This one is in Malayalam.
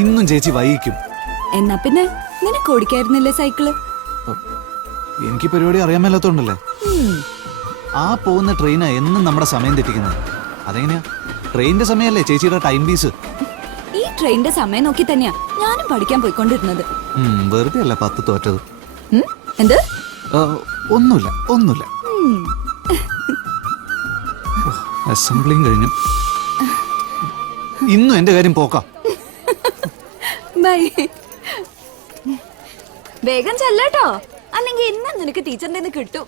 ഇന്നും ചേച്ചി വൈകിക്കും. എന്നാ പിന്നെ നിനക്ക് ഓടിക്കായിരുന്നില്ലേ സൈക്കിള്? എനിക്ക് പരിപാടി അറിയാൻ മേലാത്തോണ്ടല്ലേ. ആ പോകുന്ന ട്രെയിനാ എന്നും നമ്മുടെ സമയം തെറ്റിക്കുന്നത്. അതെങ്ങനെയാ? ട്രെയിനിന്റെ സമയമല്ലേ ചേച്ചിയുടെ ടൈം പീസ്. ഈ ട്രെയിനിന്റെ സമയം നോക്കി തന്നെയാ ഞാനും പഠിക്കാൻ പോയിക്കൊണ്ടിരുന്നത്. വെറുതെ അല്ല 10 തോറ്റത്. എന്ത്? ഒന്നുമില്ല ഒന്നുമില്ല. അസംബ്ലിയും കഴിഞ്ഞു. ഇന്നും എന്റെ കാര്യം പോക്കാം. ബൈ. വേഗം ചെല്ലട്ടോ, അല്ലെങ്കിൽ ഇന്നും നിനക്ക് ടീച്ചറിന്റെ കിട്ടും.